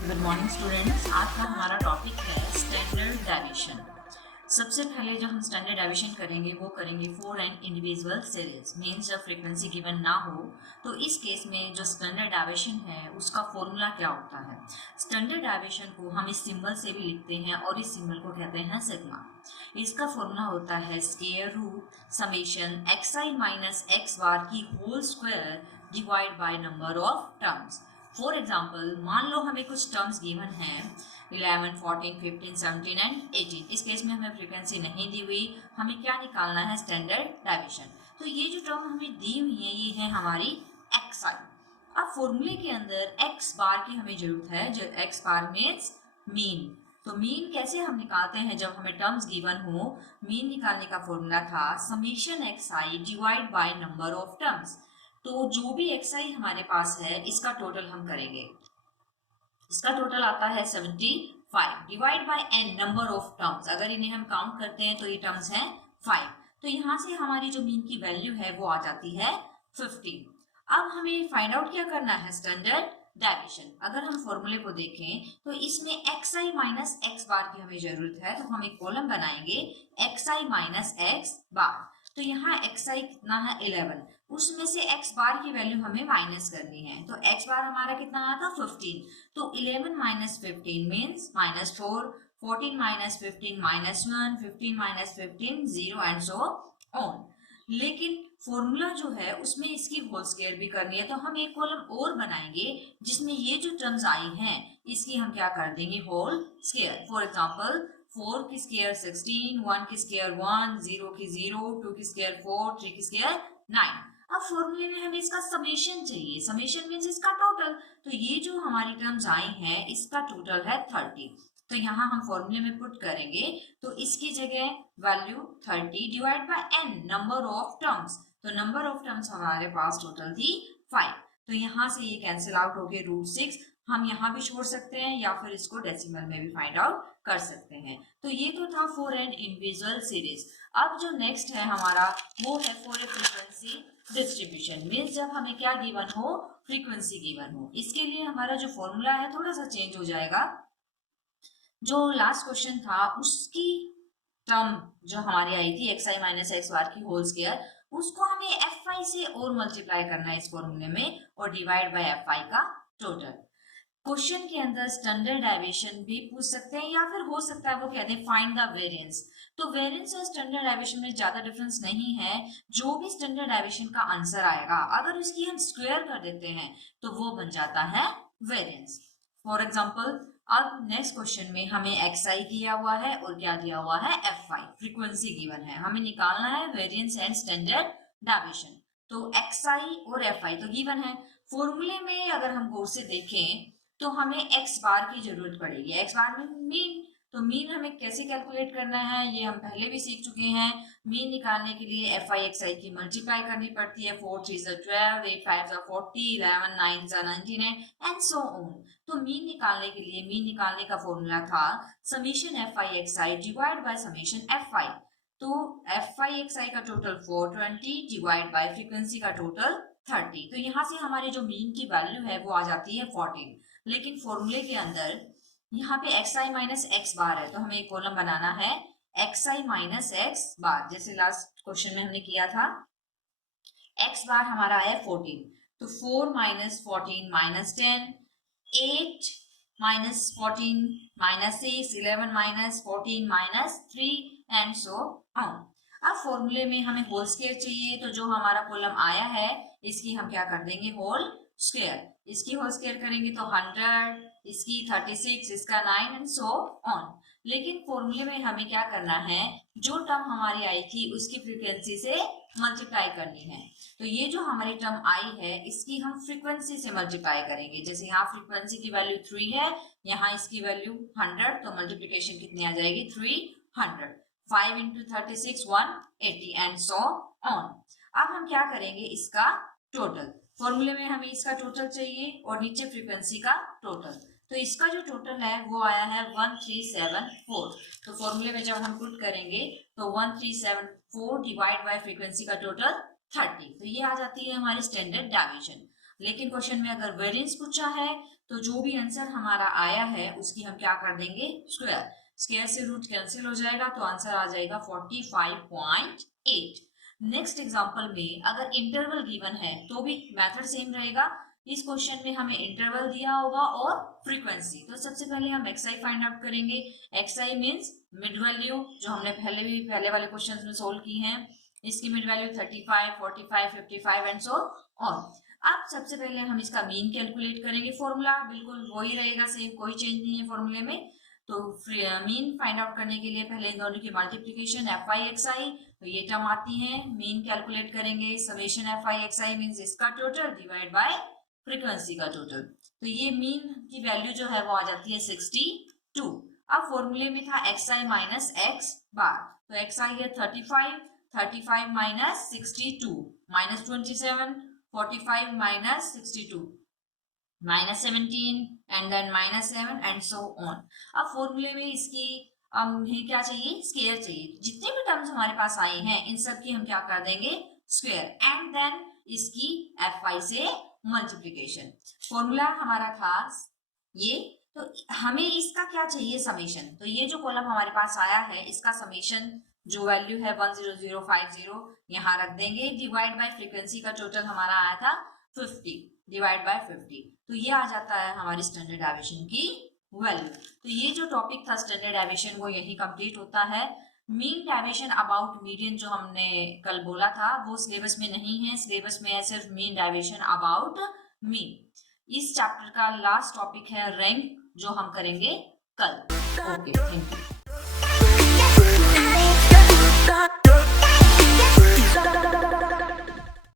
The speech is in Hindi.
Good morning students. आज का हमारा टॉपिक है स्टैंडर्ड डेविएशन। सबसे पहले जो हम स्टैंडर्ड डेविएशन करेंगे वो करेंगे for an individual series. Means जब फ्रीक्वेंसी गिवन ना हो तो इस केस में जो स्टैंडर्ड डेविएशन है उसका फॉर्मूला क्या होता है। स्टैंडर्ड डेविएशन को हम इस सिंबल से भी लिखते हैं और इस सिंबल को कहते हैं सिग्मा। इसका फॉर्मूला होता है square root summation xi minus x bar की whole square divide by number of terms. For example, मान लो हमें कुछ टर्म्स गिवन हैं 11, 14, 15, 17 एंड 18। इस केस में हमें फ्रीक्वेंसी नहीं दी हुई, हमें क्या निकालना है, स्टैंडर्ड डेविएशन। तो ये जो टर्म हमें दी हुई है ये है हमारी xi। अब फॉर्मूले के अंदर x बार की हमें जरूरत है, जो x बार मीन्स मीन। तो मीन कैसे हम निकालते हैं जब हमें टर्म्स गिवन हो। मीन निकालने का फॉर्मूला था summation xi divide by number of terms. तो जो भी xi हमारे पास है इसका टोटल हम करेंगे। इसका टोटल आता है 75 divide by n number of terms. अगर इन्हें हम काउंट करते हैं तो ये टर्म्स हैं 5। तो यहाँ से हमारी जो मीन की वैल्यू है वो आ जाती है 15। अब हमें फाइंड आउट क्या करना है, स्टैंडर्ड डेविएशन। अगर हम फॉर्मूले को देखें तो इसमें xi माइनस x बार की हमें जरूरत है, तो हम एक कॉलम बनाएंगे xi माइनस x बार। तो यहाँ xi कितना है 11, उसमें से x बार की वैल्यू हमें माइनस करनी है। तो x बार हमारा कितना आया था 15। तो 11 minus 15 means minus 4, 14 minus 15 minus 1, 15 minus 15 0 and so on. लेकिन फॉर्मूला जो है उसमें इसकी होल स्क्वायर भी करनी है, तो हम एक कॉलम और बनाएंगे जिसमें ये जो टर्म्स आई हैं इसकी हम क्या कर देंगे, होल स्क्वायर। फॉर एग्जांपल 4 की स्क्वायर 16, 1 की स्क्वायर 1, 0 की 0, 2 की स्क्वायर 4, 3 की स्क्वायर 9। अब फॉर्मूले में हमें इसका समेशन चाहिए। समेशन मीन्स इसका टोटल। तो ये जो हमारी टर्म्स आई हैं इसका टोटल है 30। तो यहाँ हम फॉर्मूले में पुट करेंगे तो इसकी जगह value 30 divide by n number of terms. तो नंबर ऑफ टर्म्स हमारे पास टोटल थी 5। तो यहाँ से ये कैंसिल आउट हो गए √6। हम यहाँ भी छोड़ सकते हैं या फिर इसको डेसिमल में भी फाइंड आउट कर सकते हैं। तो ये तो था फॉर एन इंडिविजुअल सीरीज। अब जो नेक्स्ट है हमारा वो है for a frequency distribution. Means जब हमें क्या गिवन हो, फ्रीक्वेंसी गिवन हो। इसके लिए हमारा जो फॉर्मूला है थोड़ा सा चेंज हो जाएगा। जो लास्ट क्वेश्चन था उसकी टर्म जो हमारी आई थी xi माइनस x बार की होल स्क्वायर, उसको हमें fi से और मल्टीप्लाई करना है इस फॉर्मूले में और डिवाइड बाय fi का टोटल। क्वेश्चन के अंदर स्टैंडर्ड डेविएशन भी पूछ सकते हैं या फिर हो सकता है वो कहते हैं फाइंड द वेरिएंस। तो वेरिएंस और स्टैंडर्ड डेविएशन में ज्यादा डिफरेंस नहीं है। जो भी स्टैंडर्ड डेविएशन का आंसर आएगा अगर उसकी हम स्क्वायर कर देते हैं तो वो बन जाता है वेरिएंस। फॉर एग्जाम्पल, अब नेक्स्ट क्वेश्चन में हमें xi दिया हुआ है और क्या दिया हुआ है, fi। फ्रीक्वेंसी गिवन है, हमें निकालना है वेरिएंस एंड स्टैंडर्ड डेविएशन। तो xi और fi तो गिवन है। फॉर्मूले में अगर हम गौर से देखें तो हमें x बार की जरूरत पड़ेगी। x बार में मीन। तो मीन हमें कैसे कैलकुलेट करना है ये हम पहले भी सीख चुके हैं। मीन निकालने के लिए fi xi की मल्टीप्लाई करनी पड़ती है। 4 3 12, 8 5 40, 11 9 19 एंड सो ऑन। तो मीन निकालने के लिए मीन निकालने का फॉर्मूला था summation fi xi divide by summation fi। तो fi xi का टोटल 420 डिवाइड बाय फ्रीक्वेंसी का टोटल 30। तो यहाँ से हमारी जो मीन की वैल्यू है वो आ जाती है 14। लेकिन फॉर्मूले के अंदर यहाँ पे xi माइनस x बार है, तो हमें एक कॉलम बनाना है xi माइनस x बार। जैसे लास्ट क्वेश्चन में हमने किया था, x बार हमारा है 14। तो 4 minus 14 minus 10, 8 minus 14 minus 6, 11 minus 14 minus 3 and so on. अब फॉर्मूले में हमें होल स्क्वायर चाहिए, तो जो हमारा कॉलम आया है इसकी हम क्या कर देंगे, होल स्क्वायर। इसकी होल स्क्वायर करेंगे तो 100, इसकी 36, इसका 9 एंड सो ऑन। लेकिन फॉर्मूले में हमें क्या करना है, जो टर्म हमारी आई थी उसकी फ्रीक्वेंसी से मल्टीप्लाई करनी है। तो ये जो हमारी टर्म आई है इसकी हम फ्रीक्वेंसी से मल्टीप्लाई करेंगे। जैसे यहाँ फ्रीक्वेंसी की वैल्यू 3 है, यहाँ इसकी वैल्यू 100, तो मल्टीप्लिकेशन कितनी आ जाएगी, 300। 5 इंटू 36 180 एंड सो ऑन। अब हम क्या करेंगे, इसका टोटल। फॉर्मूले में हमें इसका टोटल चाहिए और नीचे फ्रीक्वेंसी का टोटल। तो इसका जो टोटल है वो आया है 1374। तो फॉर्मूले में जब हम पुट करेंगे तो 1374 डिवाइड बाय फ्रीक्वेंसी का टोटल 30। तो ये आ जाती है हमारी स्टैंडर्ड डेविएशन। लेकिन क्वेश्चन में अगर वेरिएंस पूछा है तो जो भी आंसर हमारा आया है उसकी हम क्या कर देंगे, स्क्वायर। स्क्वायर से रूट कैंसिल हो जाएगा तो आंसर आ जाएगा 45.8। नेक्स्ट एग्जांपल में अगर इंटरवल गिवन है तो भी मेथड सेम रहेगा। इस क्वेश्चन में हमें इंटरवल दिया होगा और फ्रीक्वेंसी। तो सबसे पहले हम xi फाइंड आउट करेंगे। xi मींस मिड वैल्यू, जो हमने पहले वाले क्वेश्चंस में सोल्व की हैं। इसकी mid value 35, 45, 55 and so on. अब सबसे पहले हम इसका मीन कैलकुलेट करेंगे। फॉर्मूला बिल्कुल वही रहेगा, सेम, कोई चेंज नहीं है फॉर्मूले में। तो मीन फाइंड आउट करने के लिए पहले इन दोनों की मल्टीप्लिकेशन fi xi, तो ये टर्म आती है। मीन कैलकुलेट करेंगे, समेशन fi xi मींस इसका टोटल डिवाइड बाय फ्रीक्वेंसी का टोटल। तो ये मीन की वैल्यू जो है वो आ जाती है 62। अब फॉर्मूले में था xi माइनस x बार, तो xi है 35, 35 minus 62 minus 27, 45 minus 62 minus 17 and then minus 7 and so on. अब फॉर्मूले में इसकी हमें क्या चाहिए, स्क्वायर चाहिए। जितने भी टर्म्स हमारे पास आए हैं इन सब की हम क्या कर देंगे, स्क्वायर, एंड देन इसकी fi से मल्टीप्लिकेशन। फॉर्मूला हमारा था ये, तो हमें इसका क्या चाहिए, समेशन। तो ये जो कॉलम हमारे पास आया है इसका समेशन जो वैल्यू है 10050 यहाँ रख देंगे, डिवाइड बाय फ्रीक्वेंसी का टोटल हमारा आया था 50 डिवाइड बाय 50। तो ये आ जाता है हमारी स्टैंडर्ड डेविएशन की वैल्यू। तो ये जो टॉपिक था स्टैंडर्ड डेविएशन वो यही कंप्लीट होता है। मीन डेविएशन अबाउट मीडियन जो हमने कल बोला था वो सिलेबस में नहीं है। सिलेबस में है सिर्फ मीन डेविएशन अबाउट मीन। इस चैप्टर का लास्ट टॉपिक है रैंक, जो हम करेंगे कल। Okay, thank you.